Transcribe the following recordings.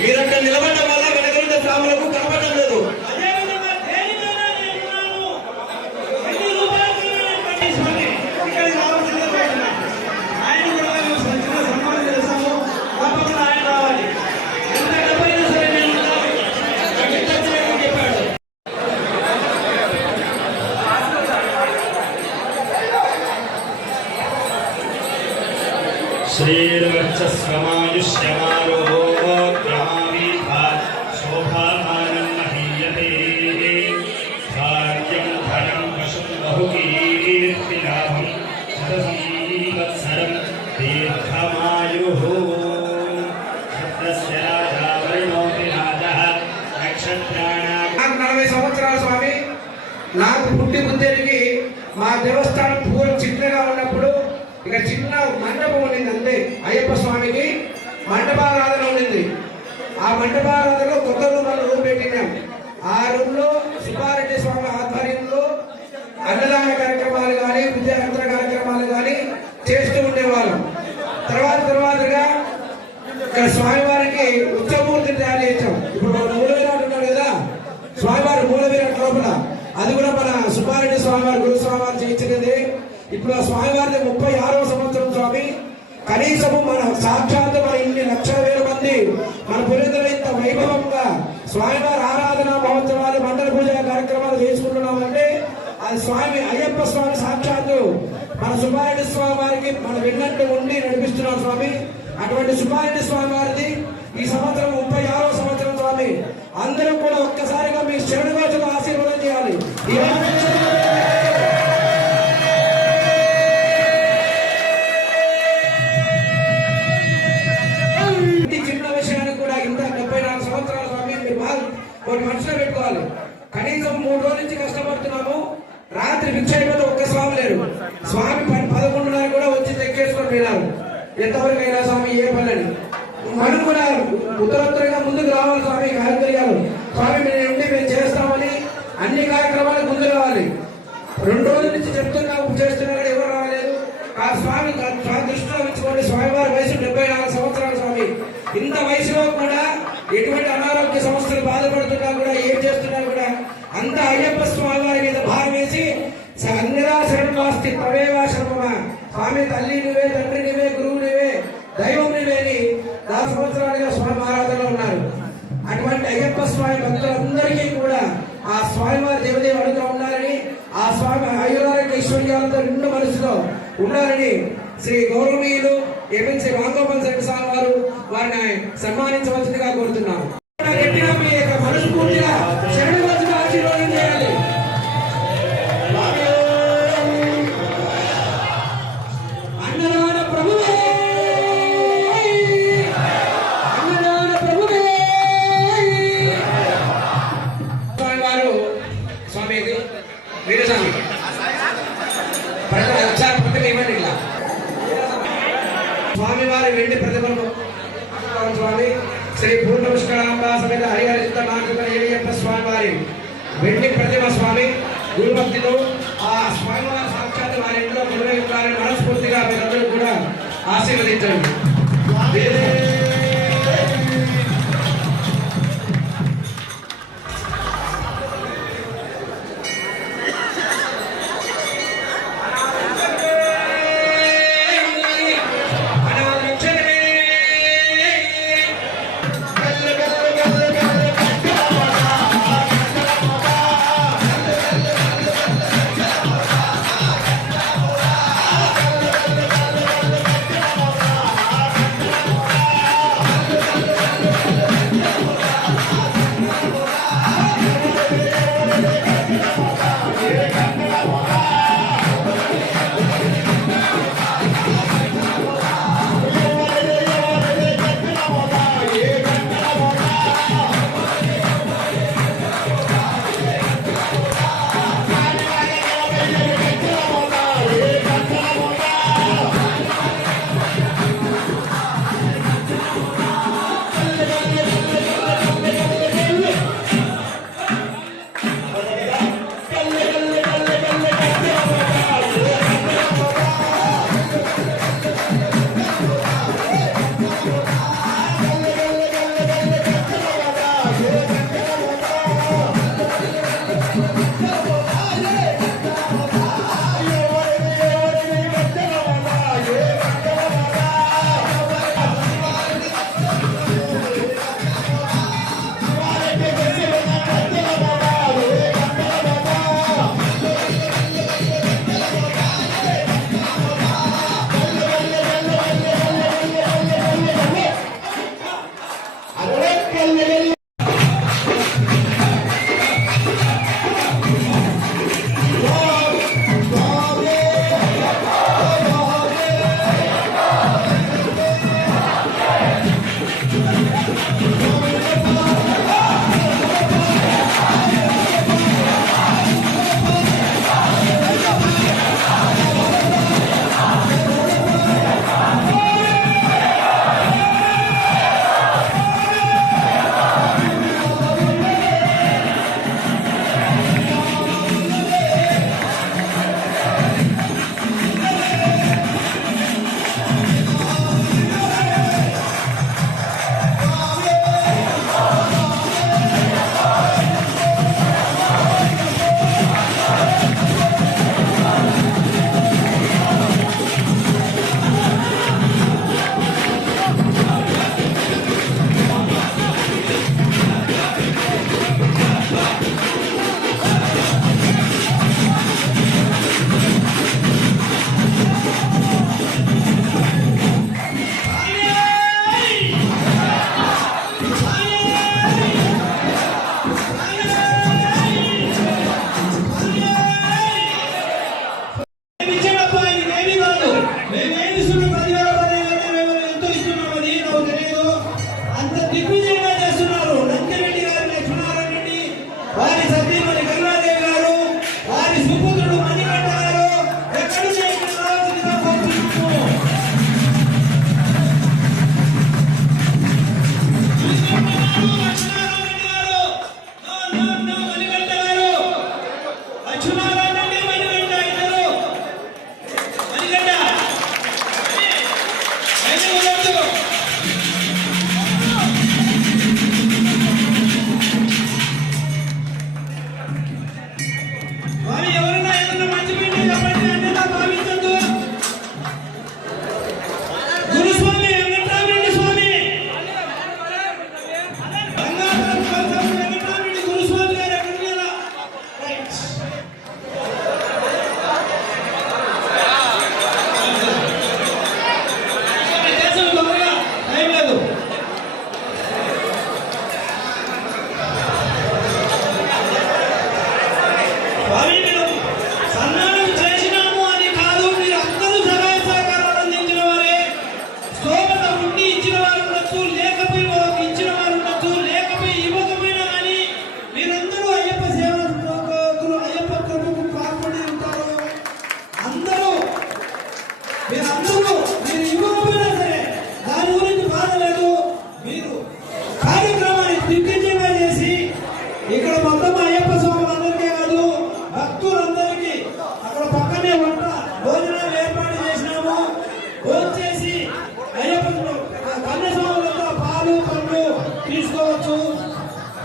మీరక్కడ నిలబడడం వల్ల వెనకలున్న స్వాములకు కనబడడం లేదు. श्रीर्वक्षस्वमायुष्यमारो స్వామి నాకు పుట్టి బుద్ధేరికి మా దేవస్థానం పూర్వం చిన్నగా ఉన్నప్పుడు ఇక చిన్న మండపం ఉండింది అంతే. అయ్యప్ప స్వామికి మండపారాధన ఉండింది. ఆ మండపారాధనలో కొత్త రూమ్ పెట్టినాం. ఆ రూమ్ లో సుబ్బారెడ్డి స్వామి ఆధ్వర్యంలో అన్నదాన కార్యక్రమాలు కానీ విద్యారంతర కార్యక్రమాలు కానీ చేస్తూ ఉండేవాళ్ళం. తర్వాతగా ఇక్కడ స్వామివారికి ఉత్సవమూర్తిని తయారు చేసాం. ఇప్పుడు మన మూలవిరాట్ ఉన్నారు కదా, స్వామివారి మూలవిరాట్ లోపల అది కూడా మన సుబ్బారెడ్డి స్వామివారి గురు స్వామివారు చేయించినది. ఇప్పుడు ఆ స్వామివారిది 36వ సంవత్సరం స్వామి. కనీసము మన సాక్షాత్ మన ఇన్ని లక్షల వేల మంది మన పురేంద్రులు ఇంత వైభవంగా స్వామివారి ఆరాధన మహోత్సవాలు మండల పూజ కార్యక్రమాలు చేసుకుంటున్నామంటే అది స్వామి అయ్యప్ప స్వామి సాక్షాత్తు మన సుబ్బారెడ్డి స్వామి వారికి మన విన్నట్టు ఉండి నడిపిస్తున్నాం స్వామి. అటువంటి సుబ్బారెడ్డి స్వామి వారిది ఈ సంవత్సరం 36వ సంవత్సరం స్వామి. అందరూ కూడా ఒక్కసారిగా మీ శరణుగోచకు ఆశీర్వాదం చేయాలి. చిన్న విషయాన్ని కూడా ఇంత 74 సంవత్సరాల స్వామి మీరు బాగా ఒకటి మనసులో పెట్టుకోవాలి. కనీసం 3 రోజుల నుంచి కష్టపడుతున్నాము. రాత్రి భిక్ష అయిపోతే ఒక్క స్వామి లేరు. స్వామి 11:30 కూడా వచ్చి తెక్కేసుకొని పోయినారు. ఎంతవరకు అయినా స్వామి ఏ పని మనం కూడా ఉత్తరోత్తరంగా ముందుకు రావాలి స్వామి. కార్యక్రమాలు స్వామి మేము చేస్తామని అన్ని కార్యక్రమాలు ముందు రావాలి. 2 రోజుల నుంచి చెప్తున్నా చేస్తున్నా కూడా ఎవరు రాలేదు. ఆ స్వామి దృష్టిలో ఉంచుకోండి. స్వామివారి వయసు 74 సంవత్సరాల స్వామి. ఇంత వయసులో కూడా ఎటువంటి అనారోగ్య సమస్యలు బాధపడుతున్నా కూడా ఏం చేస్తున్నా కూడా అంత అయ్యప్ప స్వామి వారి మీద భారం వేసి అన్నిరా శరణాస్తి తవేవా శర్మమా స్వామి, తల్లి నువ్వే, తండ్రి నువ్వే, గురువు నువ్వే, దైవం నువ్వేని 4 సంవత్సరాలుగా స్వామి ఆరాధనలో ఉన్నారు. అటువంటి అయ్యప్ప స్వామి భక్తులందరికీ కూడా ఆ స్వామి వారి దేవదేవి అడుగుతూ ఉండాలని, ఆ స్వామి ఆయురారోగ్య ఐశ్వర్యాలతో నిండు మనసులో ఉండాలని శ్రీ గౌరవనీయులు ఎమ్మెల్సీ రాంగోపాల్ రెడ్డి స్వామి వారు వారిని సన్మానించవలసిందిగా కోరుతున్నాము. మనస్ఫూర్తిగా శరణుగోచకు ఆశీర్వాదం చేయాలి. అన్నదాన ప్రభువే, అన్నదాన ప్రభువే. స్వామి వారు స్వామి వీరస్వామి స్వామివారి వెండి ప్రతిమను శ్రీ పూర్ణ పుష్కరాంబా సమేత హరిహరిత నాగరిక ఏడియప్ప స్వామి వారి వెండి ప్రతిమ స్వామి గురుభక్తితో ఆ స్వామివారి సాక్షాత్ వారి ఇంట్లో కొలువైపుతారని మనస్ఫూర్తిగా మీరందరూ కూడా ఆశీర్వదించండి.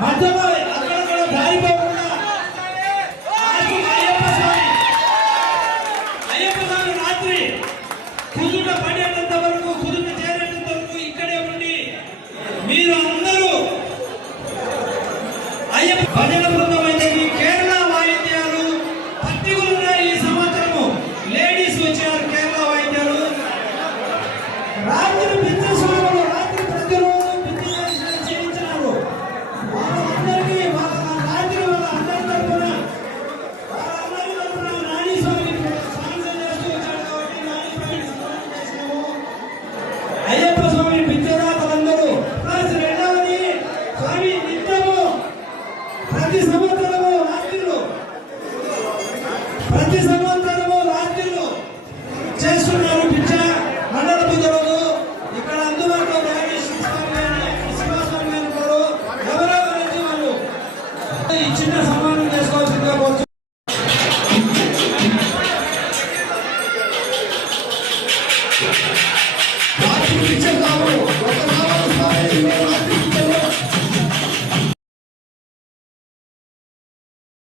మధ్యలో అక్కడ దారిపోకుండా అయ్యప్ప స్వామి రాత్రి కుదుట పడేటంత వరకు కుదుట చేరేటంత వరకు ఇక్కడే ఉండి మీరు అందరూ అయ్యప్ప భజన బృందం అయితే ఈ కేరళ వాయిద్యాలు పట్టికలుగా ఈ సంవత్సరము లేడీస్ వచ్చారు. కేరళ వాయిద్యాలు రాత్రి పితృస్వాములు రాత్రి ప్రతిరోజు పితృదర్శనం చేయించినారు. వాళ్ళందరికీ రాత్రి వాళ్ళందరి తరఫున నాని స్వామికి స్పాన్సర్ చేస్తూ వచ్చారు కాబట్టి నాని స్వామికి సన్మానం చేసినాము. అయ్యప్ప స్వామి పితృదాతలందరూ ప్లస్ రెండవది స్వామి నిత్యము ప్రతి సంవత్సరము రాత్రిలో చేస్తున్నారు పిచ్చ మండల పూజలు. ఇక్కడ అందుబాటులో శివస్వామి గారు ఉన్నారు. ఎవరెవరు వచ్చి వాళ్ళు ఈ చిన్న సన్మానం చేసుకోవాల్సిందిగా కోరుతున్నాను.